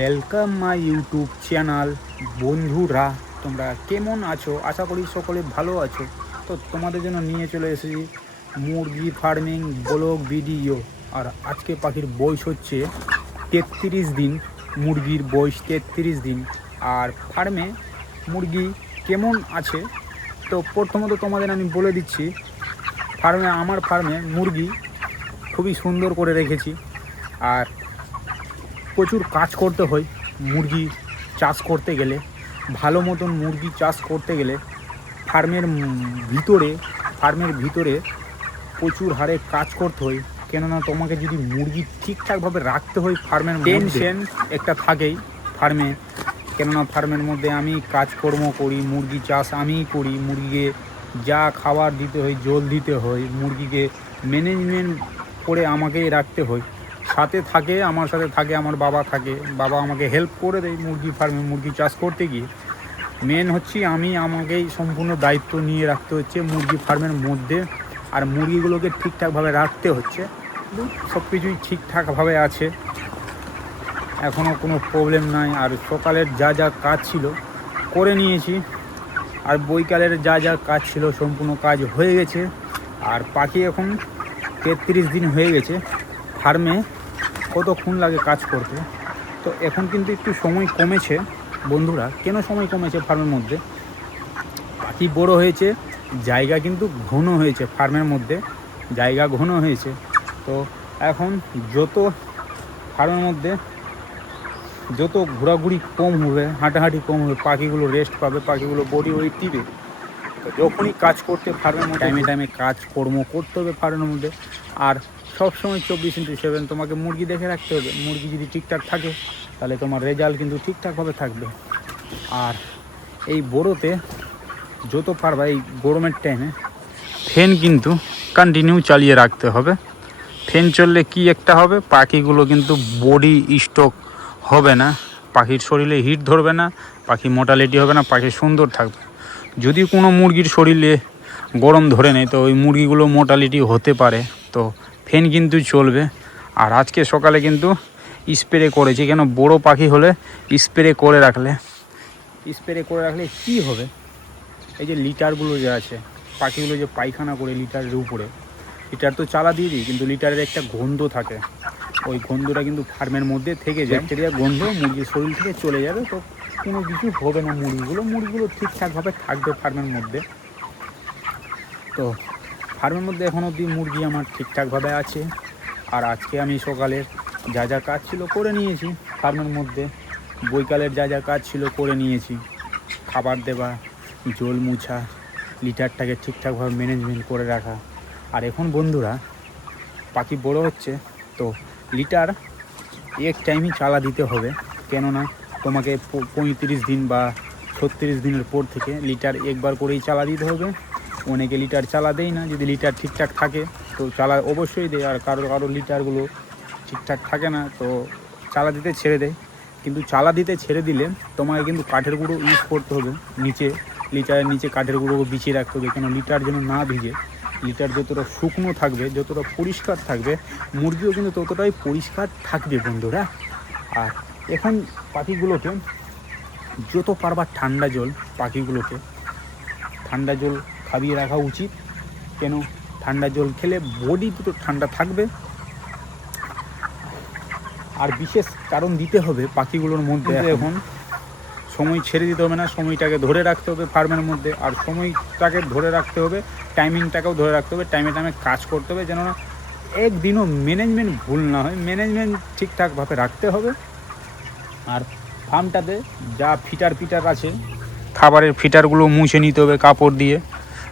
Welcome my YouTube channel. বন্ধুরা, তোমরা কেমন আছো? আশা করি সকলে ভালো আছো। তো তোমাদের জন্য নিয়ে চলে এসেছি মুরগি ফার্মিং ব্লগ ভিডিও। আর আজকে পাখির বয়স হচ্ছে 33 দিন। মুরগির বয়স 33 দিন। আর ফার্মে মুরগি কেমন আছে, তো প্রথমত তোমাদের আমি বলে দিচ্ছি, আমার ফার্মে মুরগি খুবই সুন্দর করে রেখেছি। আর প্রচুর কাজ করতে হয় মুরগি চাষ করতে গেলে। ভালো মতন মুরগি চাষ করতে গেলে ফার্মের ভিতরে প্রচুর হারে কাজ করতে হয়। কেননা তোমাকে যদি মুরগি ঠিকঠাকভাবে রাখতে হয়, ফার্মের টেনশন একটা থাকেই ফার্মে। কেননা ফার্মের মধ্যে আমি কাজকর্ম করি, মুরগি চাষ আমিই করি। মুরগিকে যা খাবার দিতে হয়, জল দিতে হয়, মুরগিকে ম্যানেজমেন্ট করে আমাকেই রাখতে হয়। আমার সাথে থাকে আমার বাবা থাকে। বাবা আমাকে হেল্প করে দেয় মুরগি ফার্মে মুরগি চাষ করতে গিয়ে। মেন হচ্ছে আমাকেই সম্পূর্ণ দায়িত্ব নিয়ে রাখতে হচ্ছে মুরগি ফার্মের মধ্যে। আর মুরগিগুলোকে ঠিকঠাকভাবে রাখতে হচ্ছে। সব কিছুই ঠিকঠাকভাবে আছে, এখনও কোনো প্রবলেম নাই। আর সকালের যা যা কাজ ছিল করে নিয়েছি, আর বৈকালের যা যা কাজ ছিল সম্পূর্ণ কাজ হয়ে গেছে। আর পাখি এখন 33 দিন হয়ে গেছে। ফার্মে কতক্ষণ লাগে কাজ করতে, তো এখন কিন্তু একটু সময় কমেছে বন্ধুরা। কেন সময় কমেছে? ফার্মের মধ্যে পাখি বড় হয়েছে, জায়গা কিন্তু ঘন হয়েছে। ফার্মের মধ্যে জায়গা ঘন হয়েছে, তো এখন ফার্মের মধ্যে যত ঘোরাঘুরি কম হবে, হাঁটাহাঁটি কম হবে, পাখিগুলো রেস্ট পাবে, পাখিগুলো বডি ওয়েট দিবে। তো যখনই কাজ করতে ফার্মের মধ্যে টাইমে কাজকর্ম করতে হবে ফার্মের মধ্যে। আর সবসময় 24x7 তোমাকে মুরগি দেখে রাখতে হবে। মুরগি যদি ঠিকঠাক থাকে তাহলে তোমার রেজাল্ট কিন্তু ঠিকঠাকভাবে থাকবে। আর এই বড়োতে যত পারবা এই গরমের টাইমে ফ্যান কিন্তু কন্টিনিউ চালিয়ে রাখতে হবে। ফ্যান চললে কি একটা হবে, পাখিগুলো কিন্তু বডি স্ট্রোক হবে না, পাখির শরীরে হিট ধরবে না, পাখি মোটালিটি হবে না, পাখি সুন্দর থাকবে। যদি কোনো মুরগির শরীরে গরম ধরে নেয় তো ওই মুরগিগুলো মোটালিটি হতে পারে। তো ফ্যান কিন্তু চলবে। আর আজকে সকালে কিন্তু স্প্রে করেছি। কেন? বড় পাখি হলে স্প্রে করে রাখলে কি হবে, এই যে লিটারগুলো যে আছে, পাখিগুলো যে পায়খানা করে লিটারের উপরে, লিটার তো চালা দিয়ে দিই, কিন্তু লিটারের একটা গন্ধ থাকে। ওই গন্ধটা কিন্তু ফার্মের মধ্যে থেকে যায়। ব্যাকটেরিয়া গন্ধ মুরগির শরীর থেকে চলে যাবে, তো কোনো কিছু হবে না। মুরগিগুলো ঠিকঠাকভাবে থাকবে ফার্মের মধ্যে। তো ফার্মের মধ্যে এখন অবধি মুরগি আমার ঠিকঠাকভাবে আছে। আর আজকে আমি সকালের যা যা কাজ ছিল করে নিয়েছি ফার্মের মধ্যে। বৈকালের যা যা কাজ ছিল করে নিয়েছি, খাবার দেওয়া, জল মুছা, লিটারটাকে ঠিকঠাকভাবে ম্যানেজমেন্ট করে রাখা। আর এখন বন্ধুরা পাখি বড় হচ্ছে, তো লিটার এক টাইমই চালা দিতে হবে। কেননা তোমাকে 35 দিন বা 36 দিনের পর থেকে লিটার একবার করেই চালা দিতে হবে। অনেকে লিটার চালা দেয় না। যদি লিটার ঠিকঠাক থাকে তো চালা অবশ্যই দেয়। আর কারো লিটারগুলো ঠিকঠাক থাকে না, তো চালা দিতে ছেড়ে দেয়। কিন্তু চালা দিতে ছেড়ে দিলে তোমাকে কিন্তু কাঠের গুঁড়ো ইউজ করতে হবে। লিটারের নিচে কাঠের গুঁড়ো বিছিয়ে রাখতে হবে। কেন? লিটার যেন না ভিজে। লিটার যতটা শুকনো থাকবে, যতটা পরিষ্কার থাকবে, মুরগিও কিন্তু ততটাই পরিষ্কার থাকবে বন্ধুরা। আর এখন পাখিগুলোকে যত পারবা ঠান্ডা জল খাইয়ে রাখা উচিত। কেন? ঠান্ডা জল খেলে বডি দুটো ঠান্ডা থাকবে। আর বিশেষ কারণ দিতে হবে পাখিগুলোর মধ্যে, এখন সময় ছেড়ে দিতে হবে না, সময়টাকে ধরে রাখতে হবে ফার্মের মধ্যে। আর সময়টাকে ধরে রাখতে হবে, টাইমিংটাকেও ধরে রাখতে হবে, টাইমে কাজ করতে হবে, যেন না একদিনও ম্যানেজমেন্ট ভুল না হয়। ম্যানেজমেন্ট ঠিকঠাকভাবে রাখতে হবে। আর ফার্মটাতে যা ফিটার আছে, খাবারের ফিটারগুলো মুছে নিতে হবে কাপড় দিয়ে।